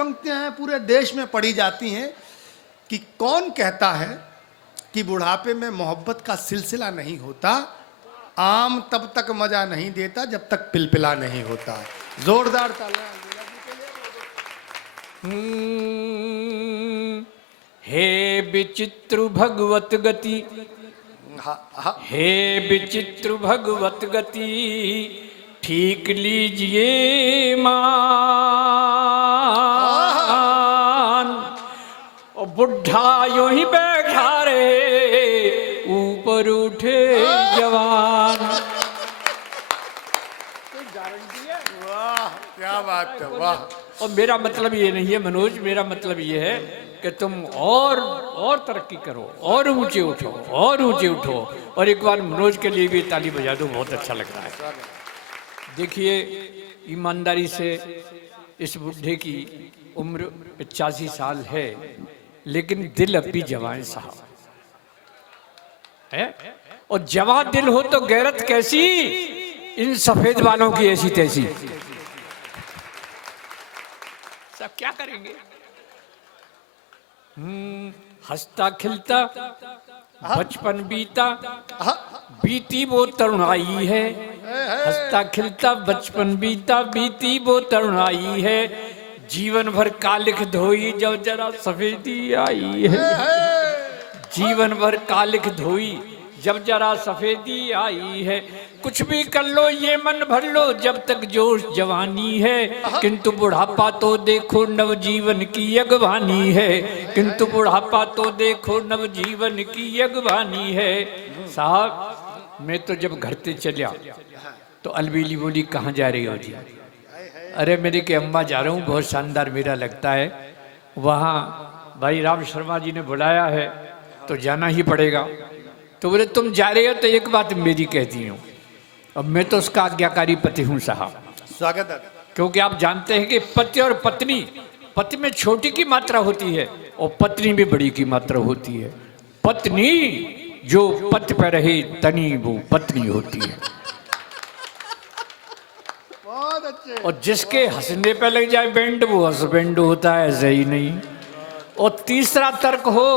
पंक्तियां हैं, पूरे देश में पढ़ी जाती हैं कि कौन कहता है कि बुढ़ापे में मोहब्बत का सिलसिला नहीं होता, आम तब तक मजा नहीं देता जब तक पिलपिला नहीं होता। जोरदार तालियां। हे विचित्र भगवत गति, हे विचित्र भगवत गति, ठीक लीजिए मान। और बुढ़ा यूं ही बैठा रहे, ऊपर उठे जवान। वाह क्या बात है, वाह। और मेरा मतलब ये नहीं है मनोज, मेरा मतलब ये है कि तुम और तरक्की करो, और ऊंचे उठो, और ऊंचे उठो। और एक बार मनोज के लिए भी ताली बजा दो, बहुत अच्छा लग रहा है। देखिए ईमानदारी से, इस बुढ़े की उम्र 85 साल है, लेकिन दिल अब भी जवान साहब है। और जवान दिल हो तो गैरत कैसी, इन सफेद बालों की ऐसी तैसी। सब क्या करेंगे? हंसता खिलता बचपन बीता, बीती वो तरुणाई है। हंसता खिलता बचपन बीता, बीती वो तरुणाई है। जीवन भर कालिख धोई जब जरा सफेदी आई है। जीवन भर कालिख धोई जब जरा सफेदी आई है। कुछ भी कर लो ये मन भर लो जब तक जोश जवानी है, किंतु बुढ़ापा तो देखो नवजीवन की अगवानी है। किंतु बुढ़ापा तो देखो नवजीवन की अगवानी है। साहब मैं तो जब घर से चलिया तो अलबेली बोली कहाँ जा रही हो जी? अरे मेरे के अम्मा जा रहा हूँ, बहुत शानदार मेला लगता है वहाँ, भाई राम शर्मा जी ने बुलाया है तो जाना ही पड़ेगा। तो बोले तुम जा रहे हो तो एक बात मेरी कहती हूँ, अब मैं तो उसका आज्ञाकारी पति हूँ साहब। स्वागत है। क्योंकि आप जानते हैं कि पति और पत्नी, पति में छोटी की मात्रा होती है और पत्नी में बड़ी की मात्रा होती है। पत्नी जो पति पर रहे तनी वो पत्नी होती है। बहुत अच्छे। और जिसके हंसने पे लग जाए बैंड वो हस्बैंड होता है, सही नहीं। और तीसरा तर्क हो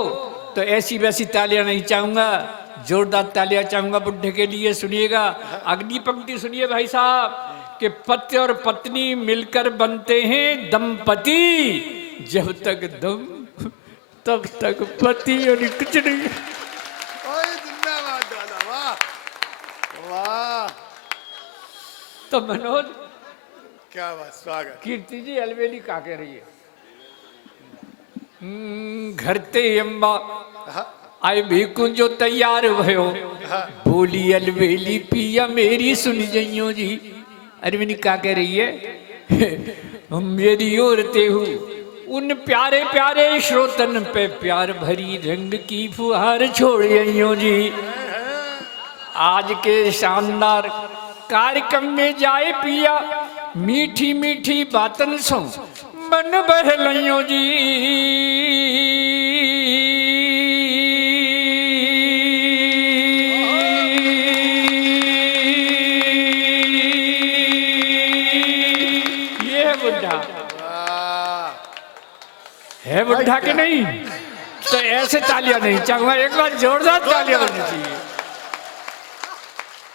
तो ऐसी वैसी तालियां नहीं चाहूंगा, जोरदार तालियां चाहूंगा बुढ़े के लिए। सुनिएगा अगली पंक्ति सुनिए भाई साहब, कि पति और पत्नी मिलकर बनते हैं दंपति, जब तक दम तब तक पति। और कुछ नहीं। जिंदाबाद दादा, वाह वाह। तो मनोज क्या बात, स्वागत। कीर्ति जी अलवेली का कह रही है? घर ते अम्बा आए भीकु जो तैयार भयो, बोली अलवेली पिया मेरी सुन जइयो जी। अरविंद क्या कह रही है? मेरी ओर ते हूँ उन प्यारे प्यारे श्रोतन पे प्यार भरी रंग की फुहार छोड़ जइयो जी। आज के शानदार कार्यक्रम में जाए पिया, मीठी मीठी बातन सो मन बहलियो जी। ये है बुढ़ा, है बुढ़ा के नहीं? तो ऐसे तालियां नहीं चाहूंगा, एक बार जोरदार तालियां बजनी चाहिए।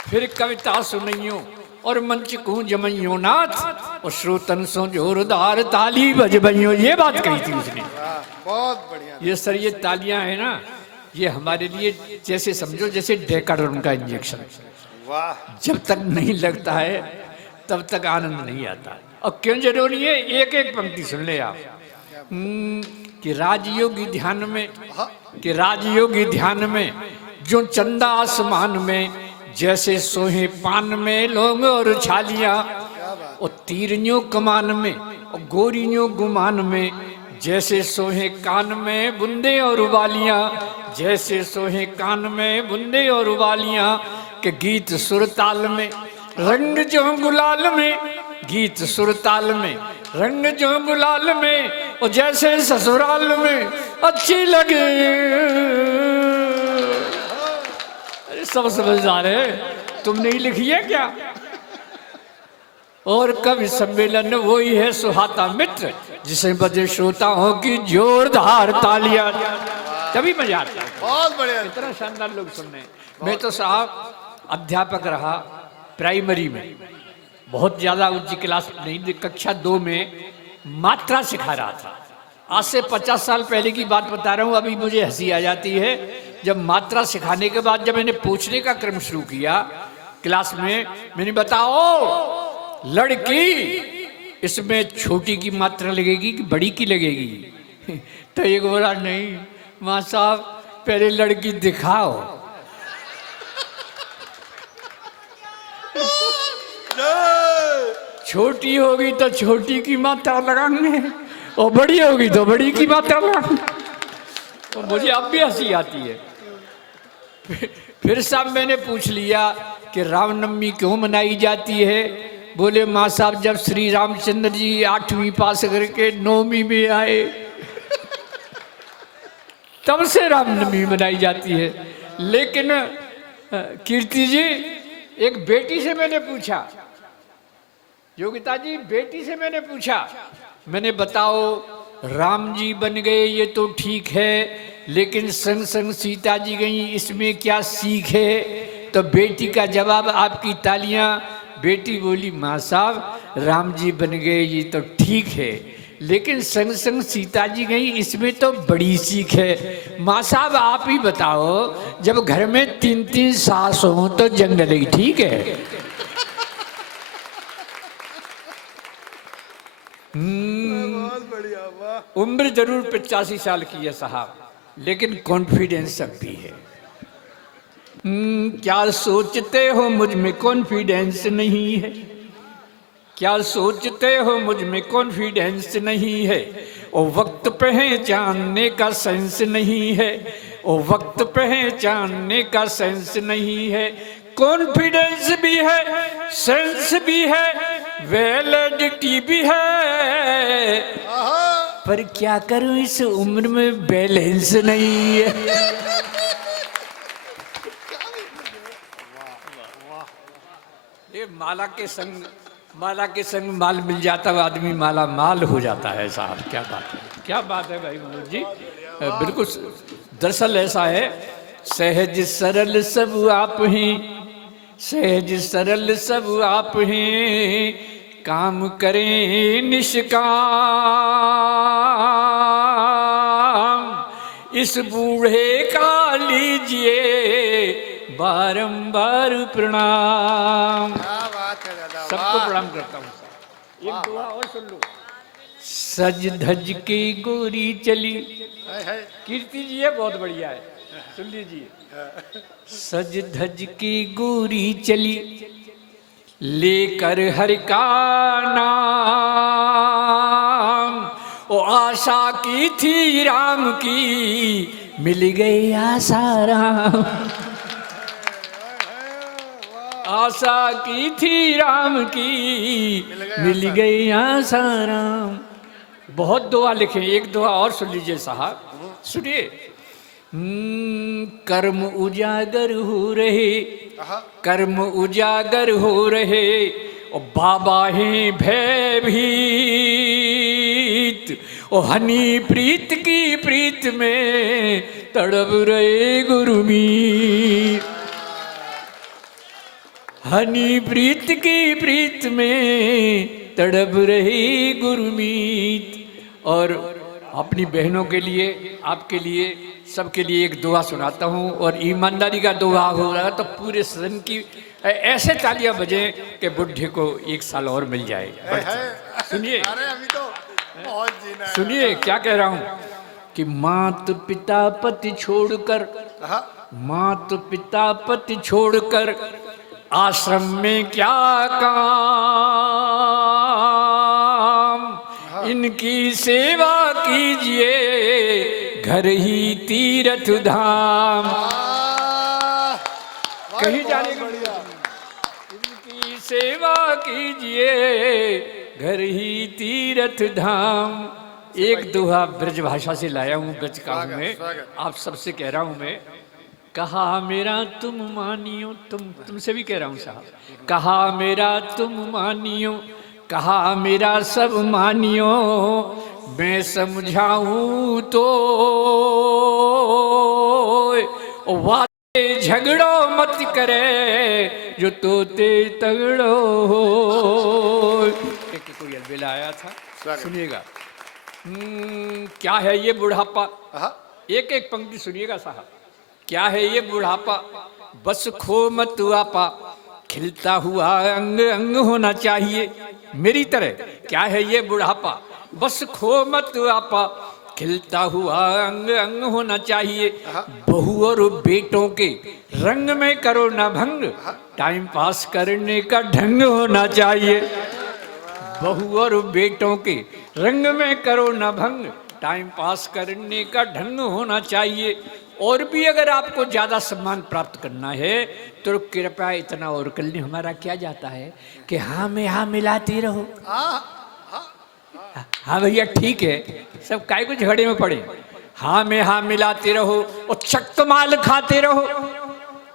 फिर कविता सुनियो और मंच को जमइयो नाथ, और श्रोतन सो जोरदार ताली बजबइयो। ये बात कही थी उसने। बहुत बढ़िया। ये सर ये तालियां है ना, ये हमारे लिए जैसे समझो जैसे डेकाडोन का इंजेक्शन। वाह। जब तक नहीं लगता है तब तक आनंद नहीं आता। और क्यों जरूरी है? एक एक पंक्ति सुन ले आप। कि राजयोगी ध्यान में, कि राजयोगी ध्यान में जो चंदा आसमान में, जैसे सोहे पान में लौंग और छालियां। और तीरनियों कमान में और गोरियों गुमान में, जैसे सोहे कान में बुंदे और उबालियां। जैसे सोहे कान में बुंदे और उबालियां। के गीत सुरताल में रंग जो गुलाल में, गीत सुरताल में रंग जो गुलाल में, और जैसे ससुराल में अच्छी लगे। अरे सब समझदार है, तुम नहीं लिखी है क्या? और कवि सम्मेलन वही है सुहाता मित्र, जिसे बजे श्रोताओं की जोरदार तालियां, तभी मजा आता है। बहुत बढ़िया। इतना शानदार लोग सुनने। मैं तो साहब अध्यापक रहा प्राइमरी में, बहुत ज्यादा ऊंची क्लास नहीं, कक्षा 2 में मात्रा सिखा रहा था। आज से 50 साल पहले की बात बता रहा हूँ, अभी मुझे हंसी आ जाती है। जब मात्रा सिखाने के बाद जब मैंने पूछने का क्रम शुरू किया क्लास में, मैंने बताओ लड़की इसमें छोटी की मात्रा लगेगी कि बड़ी की लगेगी? तो एक बोला नहीं माँ साहब पहले लड़की दिखाओ। छोटी होगी तो छोटी की मात्रा लगाएंगे और बड़ी होगी तो बड़ी की मात्रा लगाएंगे। तो मुझे अब भी हंसी आती है। फिर साहब मैंने पूछ लिया कि रामनवमी क्यों मनाई जाती है? बोले माँ साहब जब श्री रामचंद्र जी 8वीं पास करके 9वीं में आए तब से रामनवमी मनाई जाती है। लेकिन कीर्ति जी, एक बेटी से मैंने पूछा, योगिता जी बेटी से मैंने पूछा, मैंने बताओ राम जी बन गए ये तो ठीक है, लेकिन संग संग सीता जी गई, इसमें क्या सीख है? तो बेटी का जवाब, आपकी तालियां। बेटी बोली माँ साहब राम जी बन गए ये तो ठीक है, लेकिन संग संग सीता जी गई इसमें तो बड़ी सीख है। माँ साहब आप ही बताओ, जब घर में 3-3 सास हो तो जंगल ही ठीक है। बहुत बढ़िया। वाह। उम्र जरूर 85 साल की है साहब, लेकिन कॉन्फिडेंस अब भी है। क्या सोचते हो मुझ में कॉन्फिडेंस नहीं है? क्या सोचते हो मुझ में कॉन्फिडेंस नहीं है? ओ वक्त पहचानने का सेंस नहीं है, ओ वक्त पहचानने का सेंस नहीं है। कॉन्फिडेंस भी है, सेंस भी है, वैलिडिटी भी है, पर क्या करूं इस उम्र में बैलेंस नहीं है। ये माला के संग माल मिल जाता है, आदमी माला माल हो जाता है साहब। क्या बात है, क्या बात है भाई मनोज जी। बिल्कुल, दरअसल ऐसा है, सहज सरल सब आप ही, सहज सरल सब आप हैं, काम करें निष्काम, इस बूढ़े का लीजिए बारंबार प्रणाम। सबको प्रणाम करता हूँ। एक दुआ और सुन लो। सज धज के गोरी चली, कीर्ति जी है बहुत बढ़िया है, सुन लीजिए। सज धज के गोरी चली, लेकर हर का नाम, ओ आशा की थी राम की, मिल गई आसाराम। आशा की थी राम की, मिल गई आसाराम। बहुत दुआ लिखे, एक दुआ और सुन लीजिए साहब, सुनिए। कर्म उजागर हो रहे, कर्म उजागर हो रहे, और बाबा हैं भयभीत, ओ हनी प्रीत की प्रीत में तड़प रहे गुरुमीत, हनी प्रीत की प्रीत में तड़प रही गुरुमीत। और अपनी बहनों के लिए, आपके लिए, सबके लिए एक दुआ सुनाता हूँ, और ईमानदारी का दुआ हो रहा है तो पूरे सदन की ऐसे तालियां बजे कि बुढ़े को 1 साल और मिल जाए। सुनिए, सुनिए क्या कह रहा हूँ कि मात पिता पति छोड़कर, मात पिता पति छोड़कर आश्रम में क्या काम, इनकी सेवा कीजिए घर ही तीर्थ धाम। कहीं जाने का, इनकी सेवा कीजिए घर ही तीर्थ धाम। एक दोहा ब्रज भाषा से लाया हूँ, ब्रज का हूँ मैं, आप सबसे कह रहा हूँ मैं कहा मेरा तुम मानियो, तुमसे भी कह रहा हूं साहब, कहा मेरा तुम मानियो, कहा मेरा सब मानियो, मैं समझाऊं तो वादे झगड़ो मत करे, जो तोते तगड़ो हो। कोई अलबेला आया था, सुनिएगा। क्या है ये बुढ़ापा, एक एक पंक्ति सुनिएगा साहब। क्या है ये बुढ़ापा, बस खो मत आपा, खिलता हुआ अंग अंग होना चाहिए मेरी तरह। क्या है ये बुढ़ापा, बस खो मत आपा, खिलता हुआ अंग अंग होना चाहिए। बहू और बेटों के रंग में करो ना भंग, टाइम पास करने का ढंग होना चाहिए। बहू और बेटों के रंग में करो ना भंग, टाइम पास करने का ढंग होना चाहिए। और भी अगर आपको ज्यादा सम्मान प्राप्त करना है तो कृपया इतना और कर ली, हमारा क्या जाता है कि हाँ में हाँ मिलाती रहो। हाँ भैया ठीक है, सब काय को झगड़े में पड़े। हाँ में हाँ मिलाते रहो और चक माल खाते रहो।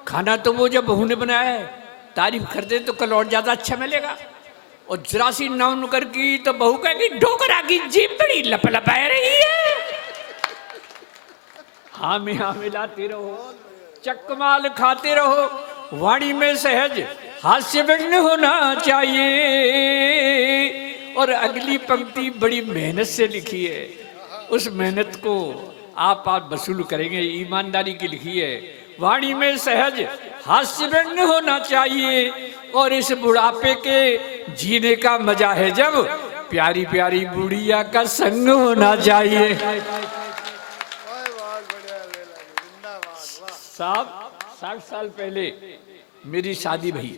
खाना तो वो जब बहू ने बनाया है, तारीफ कर दे तो कल और ज्यादा अच्छा मिलेगा। और जरा सी नाउन कर की तो बहू कहेगी ढोकरा की जीभ बड़ी लप लपाए रही है। हाँ में हाँ मिलाते रहो, चकमाल खाते रहो, वाणी में सहज हास्य व्यंग होना चाहिए। और अगली पंक्ति बड़ी मेहनत से लिखी है, उस मेहनत को आप वसूल करेंगे, ईमानदारी की लिखी है। वाणी में सहज हास्य व्यंग होना चाहिए, और इस बुढ़ापे के जीने का मजा है जब प्यारी प्यारी बुढ़िया का संग होना चाहिए। साहब 60 साल पहले मेरी शादी भई,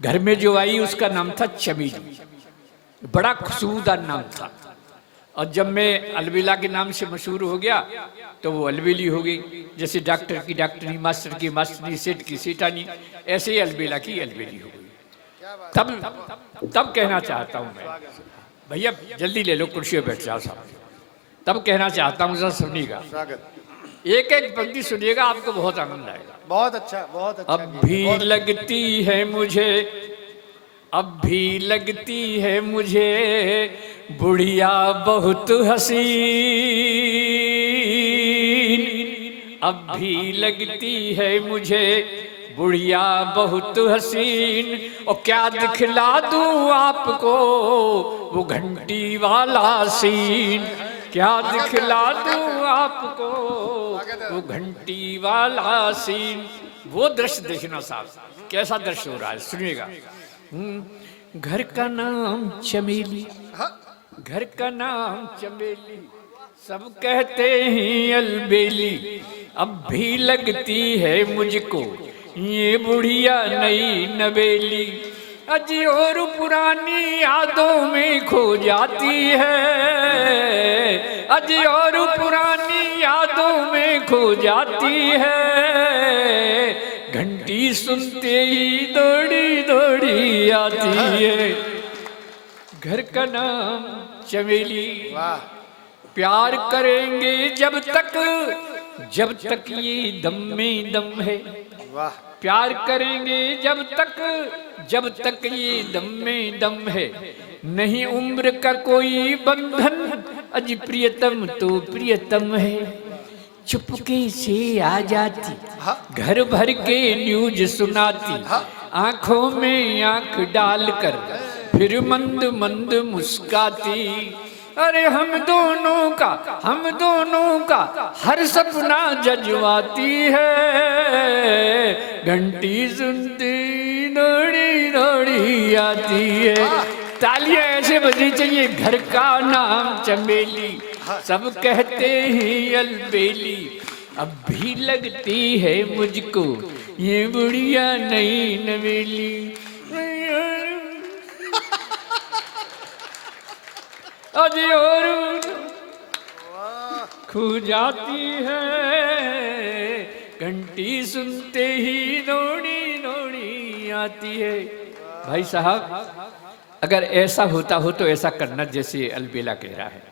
घर में जो आई उसका नाम था चमेली, बड़ा खुशबूदार नाम था। और जब मैं अलबेला के नाम से मशहूर हो गया तो वो अलबेली हो गई। जैसे डॉक्टर की डॉक्टरी, मास्टर की मास्टरी, सेठ की सेठानी, ऐसे ही अलबेला की अलबेली हो गई। तब कहना चाहता हूं मैं, भैया जल्दी ले लो, कुर्सी पे बैठ जाओ साहब। तब कहना चाहता हूं, जरा सुनिएगा, एक एक पंक्ति सुनिएगा, आपको बहुत आनंद आएगा। बहुत अच्छा, बहुत अच्छा। अब भी लगती है मुझे, अब भी लगती है मुझे बुढ़िया बहुत हसीन, अब भी लगती है मुझे बुढ़िया बहुत हसीन। और क्या दिखला दूं आपको वो घंटी वाला सीन, क्या दिखला दूं आपको वो घंटी वाला सीन। वो दृश्य देखना साहब, कैसा दृश्य हो रहा है, सुनिएगा। घर का नाम चमेली, घर का नाम चमेली, सब कहते हैं अलबेली। अब भी लगती है मुझको ये बुढ़िया नई नवेली, अजी और पुरानी यादों में खो जाती है, अजी और पुरानी यादों में खो जाती है। घंटी सुनते ही दौड़ी दौड़ी आती है। घर का नाम चमेली, प्यार करेंगे जब तक ये दम में दम है, प्यार करेंगे जब तक ये दम में दम है। नहीं उम्र का कोई बंधन, अजी प्रियतम तो प्रियतम है। चुपके से आ जाती, घर भर के न्यूज सुनाती, आंखों में आंख डालकर फिर मंद मंद मुस्काती। अरे हम दोनों का हर सपना जजवाती है। घंटी सुनती दौड़ी दौड़ी आती है। तालियां ऐसे बजनी चाहिए। घर का नाम चमेली, सब कहते हैं अलबेली। अब भी लगती है मुझको ये बुढ़िया नई नवेली। अजी और खो जाती है, घंटी सुनते ही दौड़ी दौड़ी आती है। भाई साहब, अगर ऐसा होता हो तो ऐसा करना जैसे अलबेला कह रहा है,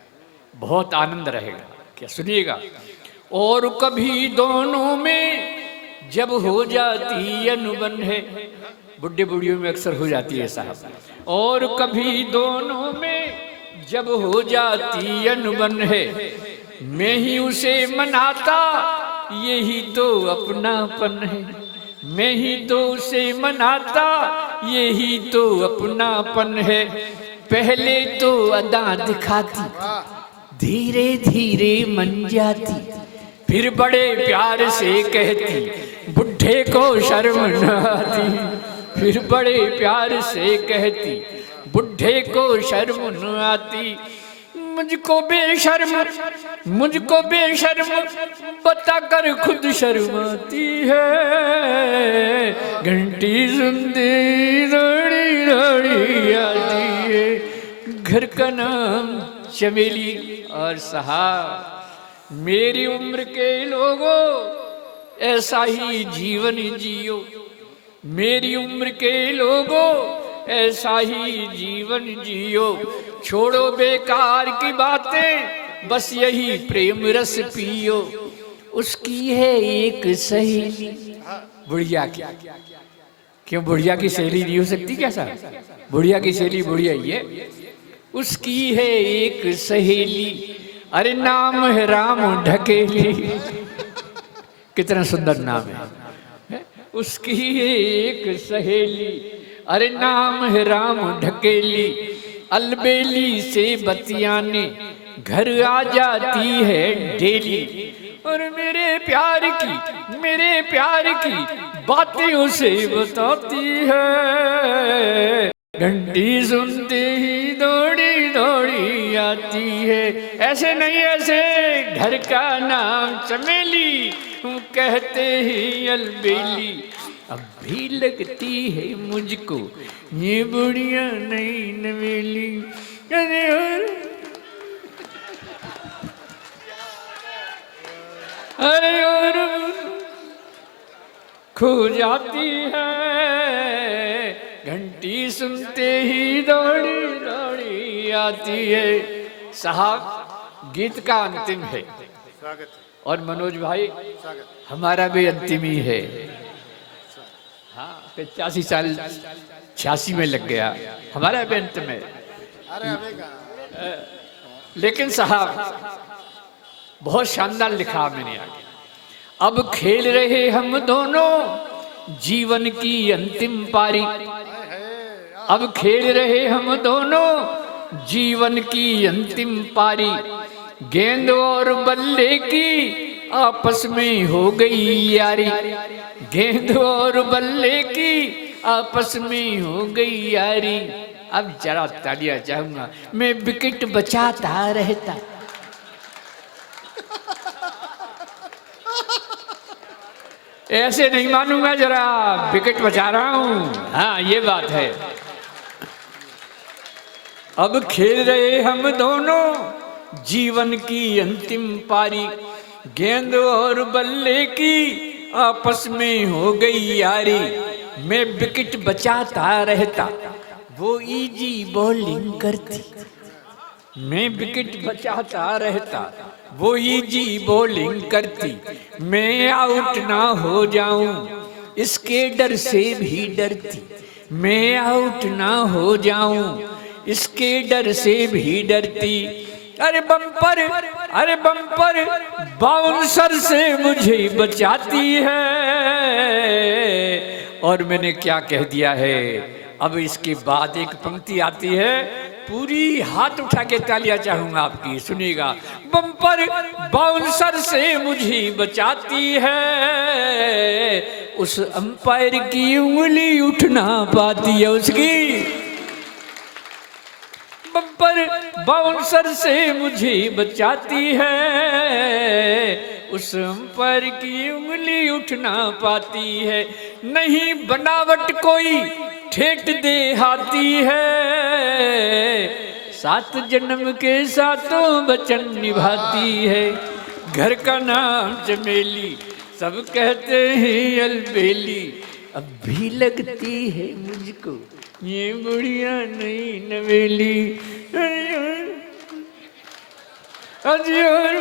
बहुत आनंद रहेगा। क्या सुनिएगा। और कभी दोनों में जब हो जाती अनबन है, बुढ़े बुढ़ियों में अक्सर हो जाती है साहब, और कभी दोनों में जब हो जाती अनबन है, मैं ही उसे मनाता यही तो अपनापन है, मैं ही तो उसे मनाता यही तो अपनापन है। पहले तो अदा दिखाती, धीरे धीरे मन जाती, फिर बड़े प्यार से कहती बुढ़े को शर्म न आती, फिर बड़े प्यार से कहती बुढ़े को शर्म न आती। मुझको बेशर्म बताकर खुद शर्माती है, घंटी सुनती दौड़ी दौड़ी आती है। घर का नाम चमेली और साहब मेरी उम्र के लोगों ऐसा ही जीवन जियो, मेरी उम्र के लोगों ऐसा ही जीवन जियो। छोड़ो बेकार की बातें, बस यही प्रेम रस पियो। उसकी है एक सहेली, बुढ़िया की, क्यों बुढ़िया की सहेली नहीं हो सकती क्या साहब? बुढ़िया की सहेली बुढ़िया ही है। उसकी है एक सहेली, अरे नाम है राम ढकेली, कितना सुंदर नाम है। उसकी है एक सहेली, अरे नाम है राम ढकेली, अलबेली से बतियाने घर आ जाती है डेली। और मेरे प्यार की बातें उसे बताती है, घंटी सुनते ही दौड़ी दौड़ी आती है। ऐसे नहीं ऐसे घर का नाम चमेली, कहते ही अलबेली। अब भी लगती है मुझको ये बुढ़िया नई नवेली, अरे और खो जाती है, घंटी सुनते ही दौड़ी दौड़ी आती है। साहब गीत का अंतिम है और मनोज भाई हमारा भी अंतिम ही है। हाँ 86 में लग गया, हमारा भी अंत में। लेकिन साहब बहुत शानदार लिखा मैंने आगे। अब खेल रहे हम दोनों जीवन की अंतिम पारी, अब खेल रहे हम दोनों जीवन की अंतिम पारी। गेंद और बल्ले की आपस में हो गई यारी, गेंद और बल्ले की आपस में हो गई यारी। अब जरा तालियां चाहूंगा, मैं विकेट बचाता रहता। ऐसे नहीं मानूंगा, जरा विकेट बचा रहा हूं। हाँ ये बात है। अब खेल रहे हम दोनों जीवन की अंतिम पारी, गेंद और बल्ले की आपस में हो गई यारी। मैं विकेट बचाता रहता, वो इजी बॉलिंग करती। मैं विकेट बचाता रहता, वो इजी बॉलिंग करती। मैं आउट ना हो जाऊं इसके डर से भी डरती। मैं आउट ना हो जाऊं इसके डर से भी डरती। अरे बम्पर बाउंसर से मुझे बचाती है। और मैंने क्या कह दिया है, अब इसके बाद एक पंक्ति आती है, पूरी हाथ उठा के तालियां चाहूंगा आपकी, सुनिएगा। बम्पर बाउंसर से मुझे बचाती है, उस अंपायर की उंगली उठ ना पाती है उसकी। बम्पर बाउंसर से मुझे बचाती है, उस अंपायर की उंगली उठ ना पाती है। नहीं बनावट कोई ठेठ दे हाथी है, 7 जन्म के सातों वचन निभाती है। घर का नाम चमेली, सब कहते हैं अलबेली। अब भी लगती है मुझको ये बुढ़िया नई नवेली। अजर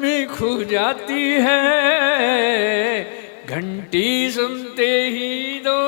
में खो जाती है, घंटी सुनते ही दो